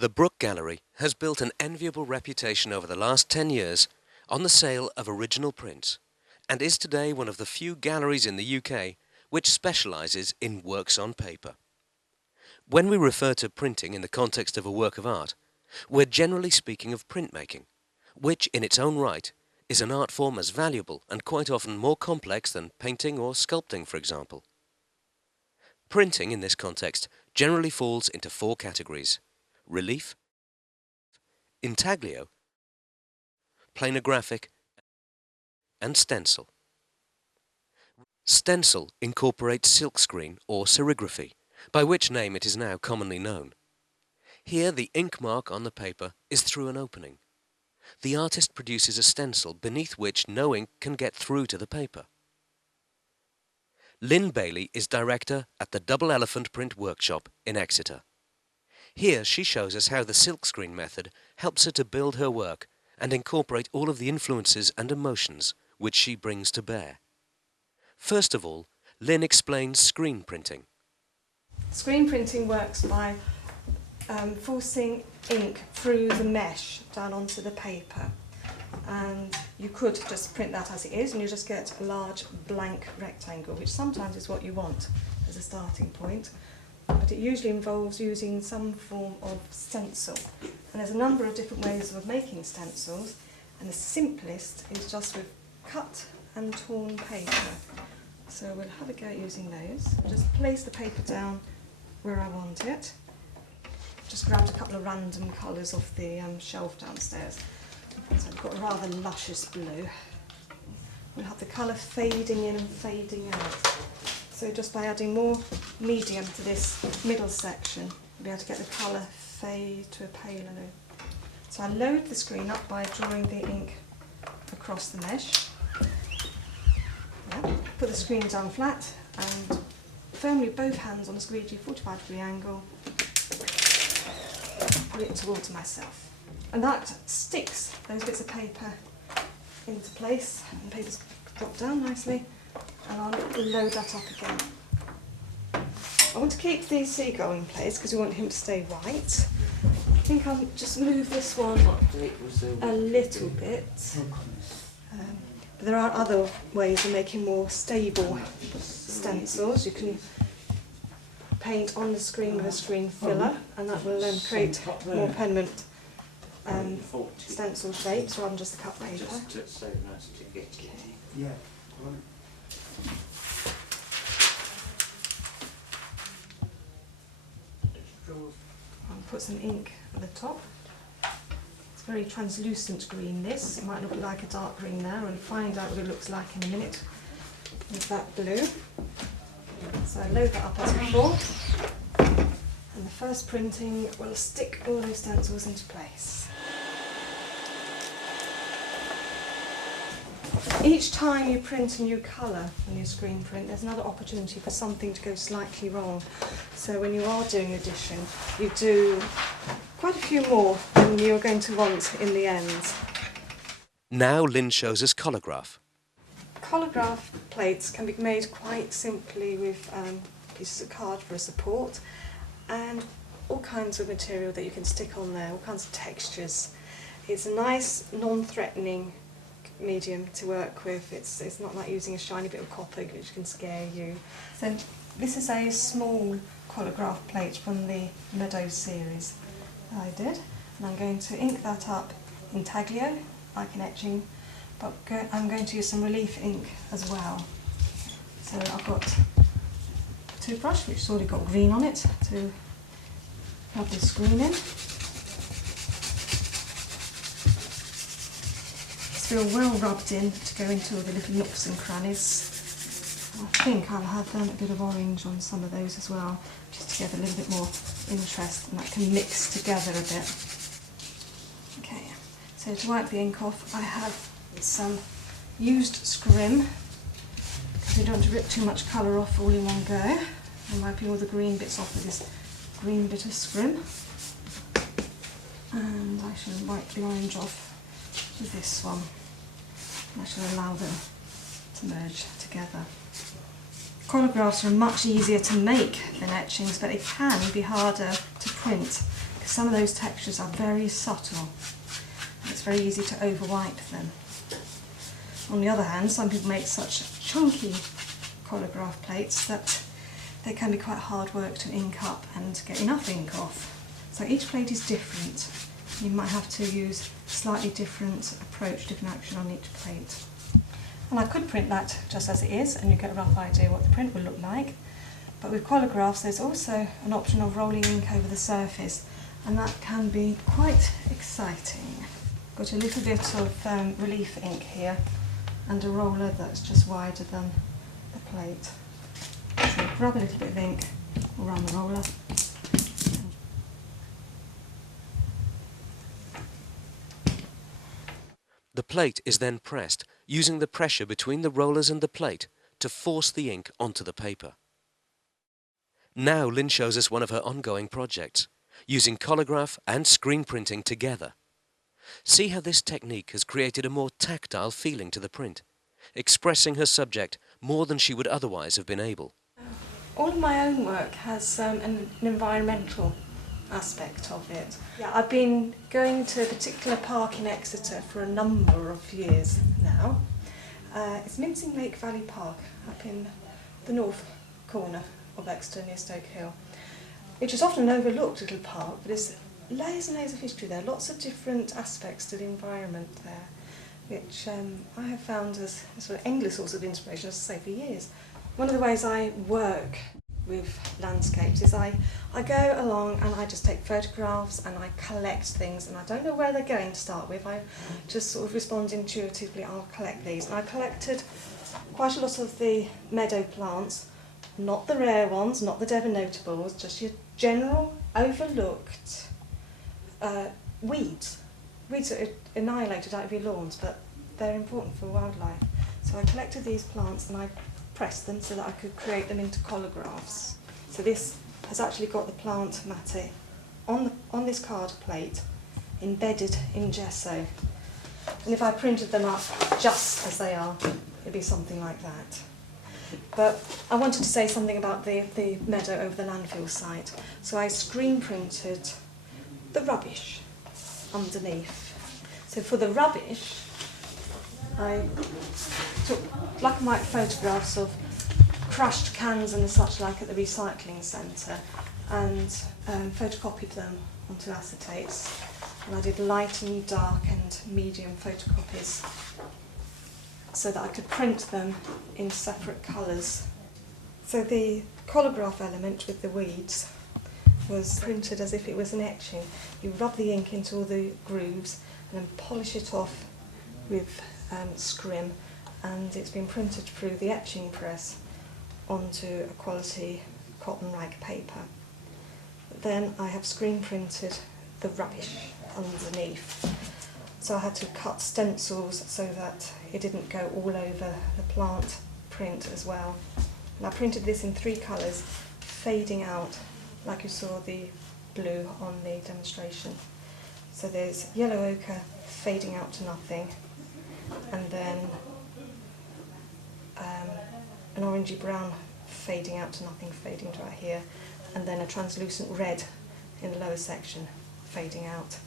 The Brook Gallery has built an enviable reputation over the last 10 years on the sale of original prints and is today one of the few galleries in the UK which specialises in works on paper. When we refer to printing in the context of a work of art, we're generally speaking of printmaking, which in its own right is an art form as valuable and quite often more complex than painting or sculpting, for example. Printing in this context generally falls into four categories: relief, intaglio, planographic, and stencil. Stencil incorporates silkscreen or serigraphy, by which name it is now commonly known. Here the ink mark on the paper is through an opening. The artist produces a stencil beneath which no ink can get through to the paper. Lynn Bailey is director at the Double Elephant Print Workshop in Exeter. Here she shows us how the silkscreen method helps her to build her work and incorporate all of the influences and emotions which she brings to bear. First of all, Lynn explains screen printing. Screen printing works by forcing ink through the mesh down onto the paper, and you could just print that as it is and you just get a large blank rectangle, which sometimes is what you want as a starting point, but it usually involves using some form of stencil. And there's a number of different ways of making stencils, and the simplest is just with cut and torn paper. So we'll have a go at using those. I'll just place the paper down where I want it. Just grabbed a couple of random colours off the shelf downstairs. So I've got a rather luscious blue. We'll have the colour fading in and fading out. So just by adding more medium to this middle section, we'll be able to get the colour fade to a paler blue. So I load the screen up by drawing the ink across the mesh. Yeah. Put the screen down flat and firmly with both hands on a squeegee 45-degree angle, put it towards myself. And that sticks those bits of paper into place, and the paper's dropped down nicely, and I'll load that up again. I want to keep the seagull in place because we want him to stay right. I think I'll just move this one a little bit. But there are other ways of making more stable stencils. You can paint on the screen with a screen filler, and that will then create more permanent stencil shapes rather than just the cut paper. Yeah. I'll put some ink at the top. It's very translucent green, this. It might look like a dark green there, and find out what it looks like in a minute with that blue. So I load that up as before, and the first printing will stick all those stencils into place. Each time you print a new colour on your screen print, there's another opportunity for something to go slightly wrong. So when you are doing addition, you do quite a few more than you're going to want in the end. Now Lynn shows us Collograph. Collograph plates can be made quite simply with pieces of card for a support, and all kinds of material that you can stick on there, all kinds of textures. It's a nice, non-threatening medium to work with. It's not like using a shiny bit of copper which can scare you. So this is a small Collograph plate from the Meadows series that I did, and I'm going to ink that up intaglio, like an etching, but I'm going to use some relief ink as well. So I've got a toothbrush which has already got green on it to rub the screen in. Feel well rubbed in to go into all the little nooks and crannies. I think I'll have a bit of orange on some of those as well, just to give a little bit more interest, and that can mix together a bit. Okay, so to wipe the ink off, I have some used scrim, because we don't want to rip too much colour off all in one go. I'm wiping all the green bits off with this green bit of scrim, and I shall wipe the orange off with this one. I shall allow them to merge together. Collographs are much easier to make than etchings, but they can be harder to print some of those textures are very subtle. It's very easy to overwipe them. On the other hand, some people make such chunky Collograph plates that they can be quite hard work to ink up and get enough ink off. So each plate is different. You might have to use a slightly different approach, different action on each plate. And I could print that just as it is and you get a rough idea what the print will look like. But with Collographs there's also an option of rolling ink over the surface, and that can be quite exciting. Got a little bit of relief ink here and a roller that's just wider than the plate. So grab a little bit of ink around the roller. The plate is then pressed using the pressure between the rollers and the plate to force the ink onto the paper. Now Lynn shows us one of her ongoing projects, using Collograph and screen printing together. See how this technique has created a more tactile feeling to the print, expressing her subject more than she would otherwise have been able. All of my own work has an environmental aspect of it. Yeah, I've been going to a particular park in Exeter for a number of years now. It's Mincing Lake Valley Park, up in the north corner of Exeter near Stoke Hill, which is often an overlooked little park, but there's layers and layers of history there, lots of different aspects to the environment there, which I have found as a sort of endless source of inspiration, as I say, for years. One of the ways I work with landscapes is I go along and I just take photographs and I collect things, and I don't know where they're going to start with. I just sort of respond intuitively, I'll collect these. And I collected quite a lot of the meadow plants, not the rare ones, not the Devon notables, just your general overlooked weeds. Weeds that are annihilated out of your lawns, but they're important for wildlife. So I collected these plants and I pressed them so that I could create them into Collographs. So this has actually got the plant matter on this card plate, embedded in gesso. And if I printed them up just as they are, it'd be something like that. But I wanted to say something about the meadow over the landfill site. So I screen printed the rubbish underneath. So for the rubbish, I took black and white photographs of crushed cans and such like at the recycling centre and photocopied them onto acetates. And I did light and dark and medium photocopies so that I could print them in separate colours. So the Collograph element with the weeds was printed as if it was an etching. You rub the ink into all the grooves and then polish it off with scrim, and it's been printed through the etching press onto a quality cotton-rag paper. Then I have screen printed the rubbish underneath. So I had to cut stencils so that it didn't go all over the plant print as well. And I printed this in 3 colours, fading out, like you saw the blue on the demonstration. So there's yellow ochre fading out to nothing, and then an orangey brown fading out to nothing, fading to out here, and then a translucent red in the lower section, fading out.